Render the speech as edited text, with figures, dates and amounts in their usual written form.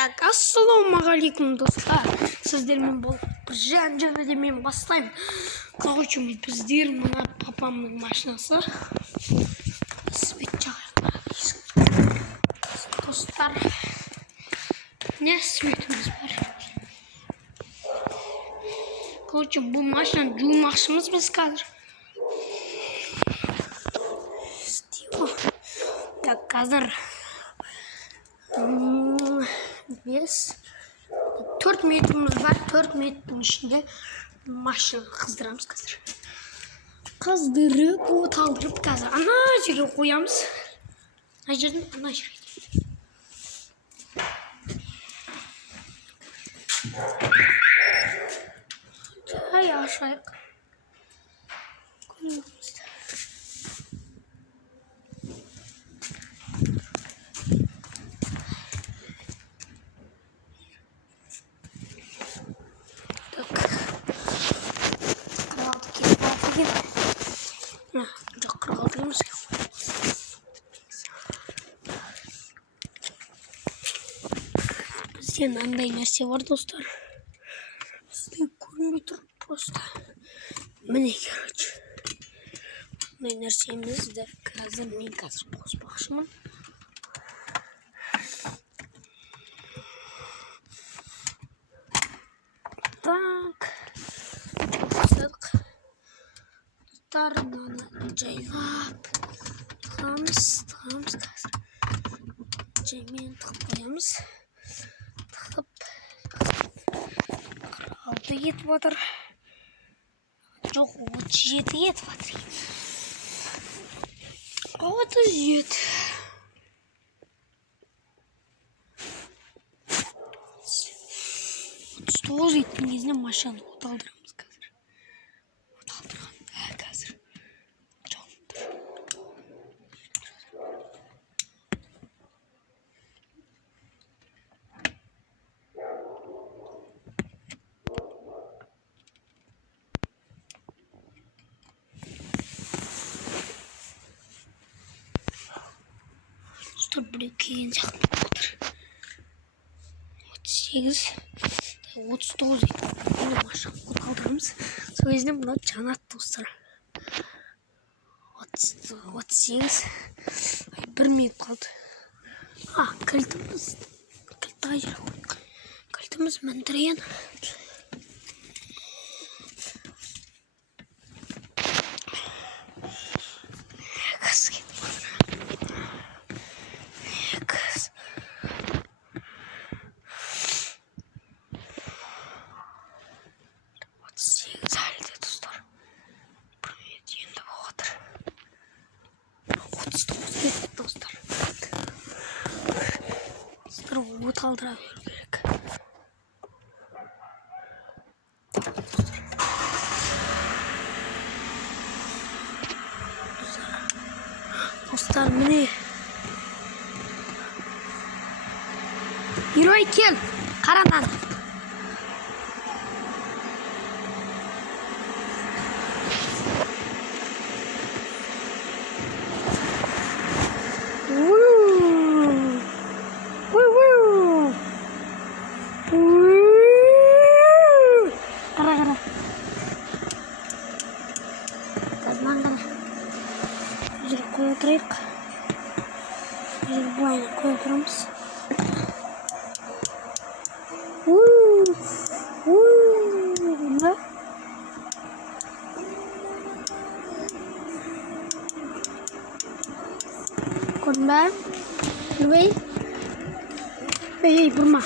Так, ассалаумағалейкум достар. Сіздермен болып жаңа мен бастаймын. Короче, біздер мына папамның машинасы. Свет жағайық. Достар, не светіміз бар. Короче, бұл машина жуымақшымыз біз қазір. Так, қазір 4 метріміз бар. 4 метрдің ішінде машина қыздырамыз қазір. Қыздырып, оталдырып қазір ана жерге қоямыз. Ана жерден ана жерге. Жай ашайық. Көріңіздер. Бізде мынандай нәрсе бар достар. Сізде көрінбей тұр просто. Міне, короче. Мындай нәрсемізді қазір мен қоспақшымын. Так. Достар, мынаны жайлап тығамыз қазір. Жаймен тығып қоямыз. Алты етіп отыр. Жоқ, 37 етіп отыр. 37. Тоғыз еттің кезінде машинаны оталдырамыз қазір. Оталдырғанда қазір. Жоқ тұр. Достар, біреу кейін жақын отыр. 38, 39 еді. Машина оталдырамыз. Сол кезінде мынау жанат достар. 38. 1 минут қалды. Кілтіміз. Кілті жер қойдық. Кілтіміз міндірген. Оталдыра беру керек. Достар, міне. Герой кел, қаранан. Қоя тұрайық. Бұлайына қоя тұрамыз. Көрдің бә? Үрбей? Ей, бұрма.